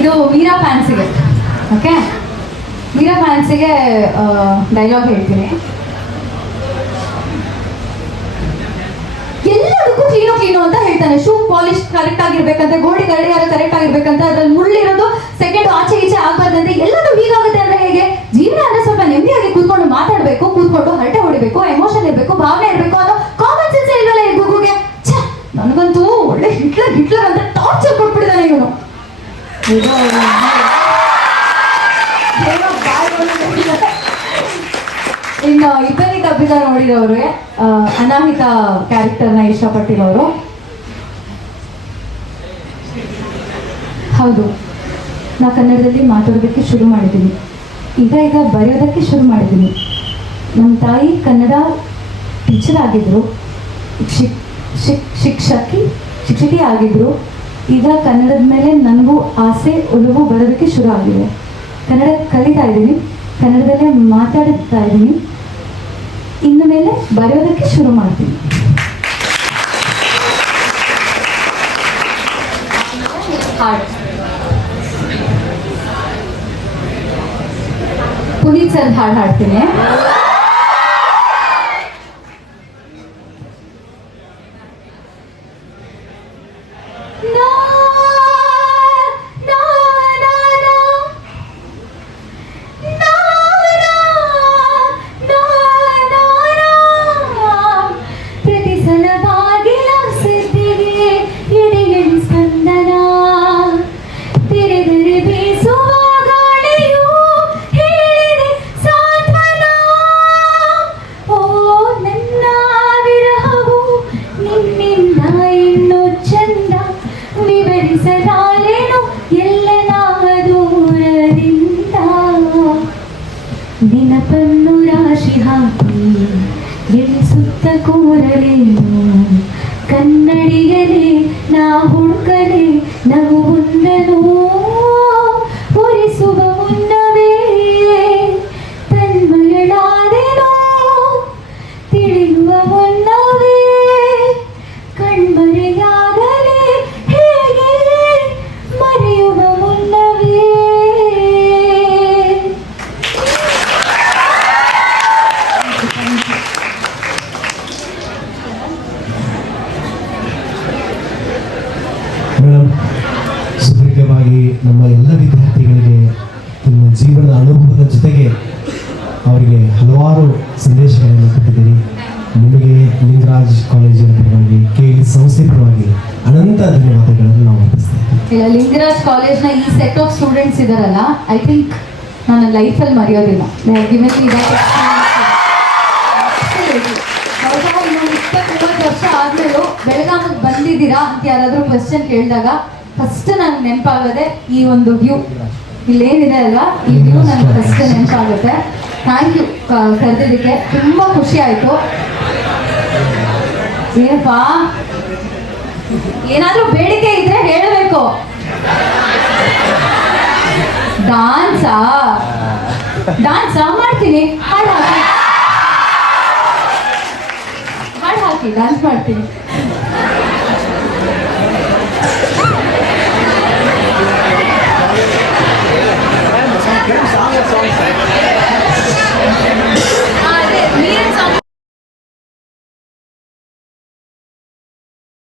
ಇದು Meera ಫ್ಯಾನ್ಸಿಗೆ. Okay, Meera ಫ್ಯಾನ್ಸಿಗೆ dialogue ಹೇಳ್ತೀನಿ. ಎಲ್ಲದಕ್ಕೂ ಕ್ಲೀನು ಅಂತ ಹೇಳ್ತಾನೆ. ಶೂ ಪಾಲಿಶ್ ಕರೆಕ್ಟ್ ಆಗಿರ್ಬೇಕಂತೆ, ಗೋಡಿ ಗಡಿಯಾರ ಕರೆಕ್ಟ್ ಆಗಿರ್ಬೇಕಂತ, ಅದ್ರಲ್ಲಿ ಮುಳ್ಳಿರೋದು ಸೆಕೆಂಡ್ ಆಚೆ ಈಚೆ ಆಗ್ಬಾರ್ದಂತೆ. ಎಲ್ಲದೂ ಹೀಗಾಗುತ್ತೆ ಅಂದ್ರೆ ಹೇಗೆ? ಜೀವನ ಅಂದ್ರೆ ಸ್ವಲ್ಪ ನೆಮ್ಮದಿಯಾಗಿ ಕೂತ್ಕೊಂಡು ಮಾತಾಡ್ಬೇಕು, ಕೂತ್ಕೊಂಡು ಹರಟೆ ಹೊಡಿಬೇಕು, ಎಮೋಷನ್ ಇರಬೇಕು, ಭಾವನೆ ಇರಬೇಕು ಅನ್ನೋ ಕಾಮನ್ ಸೆನ್ಸ್ ಇಲ್ವಲ್ಲ ಈ ಗುಗುಗೆ. ನನಗಂತೂ ಒಳ್ಳೆ ಹಿಟ್ಲರ್ ಅಂತ ಟಾರ್ಚರ್ ಕೊಟ್ಬಿಟ್ಟಿದ್ದಾನೆ ಇವನು. ಇನ್ನು ಇಬ್ಬರಿ ಕಬ್ಬಿದ ನೋಡಿರೋರಿಗೆ ಅನಾಮಿಕಾ ಕ್ಯಾರೆಕ್ಟರ್ನ ಇಷ್ಟಪಟ್ಟಿರೋರು. ಹೌದು, ನಾ ಕನ್ನಡದಲ್ಲಿ ಮಾತಾಡೋದಕ್ಕೆ ಶುರು ಮಾಡಿದ್ದೀನಿ. ಈಗ ಬರೆಯೋದಕ್ಕೆ ಶುರು ಮಾಡಿದ್ದೀನಿ. ನಮ್ಮ ತಾಯಿ ಕನ್ನಡ ಟೀಚರ್ ಆಗಿದ್ರು, ಶಿಕ್ಷಕಿ ಆಗಿದ್ರು. ಈಗ ಕನ್ನಡದ ಮೇಲೆ ನನಗೂ ಆಸೆ ಒಲವು ಬರೋದಕ್ಕೆ ಶುರು ಆಗಿದೆ. ಕನ್ನಡ ಕಲಿತಾ ಇದ್ದೀನಿ, ಕನ್ನಡದಲ್ಲೇ ಮಾತಾಡ್ತಾ ಇದ್ದೀನಿ. ಇನ್ನು ಮೇಲೆ ಬರೆಯೋದಕ್ಕೆ ಶುರು ಮಾಡ್ತೀನಿ. ಹಾಡು ಪುನೀತ್ ಸರ್ ಹಾಡು ಹಾಡ್ತೀನಿ. ದಿನಪನ್ನು ರಾಶಿ ಹಾಕಿ ಎಳಿಸುತ್ತ ಕೂರಲೇನು ಕನ್ನಡಿಗರೇ ನಾ ಹುಡುಕಲೇ ನಗುವುಂದನು ಹೊರಿಸುವ ಮುನ್ನವೇ ತನ್ಮಯಳಾದೆನೋ ತಿಳಿಯುವ ಮುನ್ನವೇ ಕಣ್ಮರೆಯಾಗಲೇ ಹೇಗೆ ಮರೆಯುವ ಮುನ್ನವೇ. ಮೇಡಮ್, ಸುದೀರ್ಘವಾಗಿ ನಮ್ಮ ಎಲ್ಲ ವಿದ್ಯಾರ್ಥಿಗಳಿಗೆ ನಿಮ್ಮ ಜೀವನದ ಅನುಭವದ ಜೊತೆಗೆ ಅವರಿಗೆ ಹಲವಾರು ಸಂದೇಶಗಳನ್ನು ಕೊಟ್ಟಿದ್ದೀರಿ. ನಿಮಗೆ ಲಿಂಗರಾಜ್ ಕಾಲೇಜಿನ ಪರವಾಗಿ, KLE ಸಂಸ್ಥೆ ಪರವಾಗಿ ಅನಂತ ಧನ್ಯವಾದಗಳನ್ನು ನಾವು ಅರ್ಪಿಸ್ತಾ ಇದ್ದೀವಿ. ಲಿಂಗರಾಜ್ ಕಾಲೇಜ್ನ ಈ ಸೆಟ್ ಆಫ್ ಸ್ಟೂಡೆಂಟ್ಸ್ ಇದಾರಲ್ಲ, ಐ ಥಿಂಕ್ ನನ್ನ ಲೈಫಲ್ಲಿ ಮರೆಯೋದಿಲ್ಲ. ಇನ್ನೊಂದು 20-30 ವರ್ಷ ಆದ್ಮೇಲೂ ಬೆಳಗಾವಿಗೆ ಬಂದಿದ್ದೀರಾ ಅಂತ ಯಾರಾದರೂ ಕ್ವೆಶ್ಚನ್ ಕೇಳಿದಾಗ ಫಸ್ಟ್ ನಂಗೆ ನೆನಪಾಗದೆ ಈ ಒಂದು ವ್ಯೂ, ಇಲ್ಲೇನಿದೆ ಅಲ್ಲ ಈ ವ್ಯೂ ನನಗೆ ಫಸ್ಟ್ ನೆನಪಾಗುತ್ತೆ. ಥ್ಯಾಂಕ್ ಯು ಕರೆದಿದ್ದಕ್ಕೆ, ತುಂಬ ಖುಷಿ ಆಯಿತು. ಏನಪ್ಪಾ, ಏನಾದರೂ ಬೇಡಿಕೆ ಇದ್ರೆ ಹೇಳಬೇಕು. ಡಾನ್ಸಾ ಮಾಡ್ತೀನಿ, ಹಾಡು ಹಾಕಿ ಡಾನ್ಸ್ ಮಾಡ್ತೀನಿ.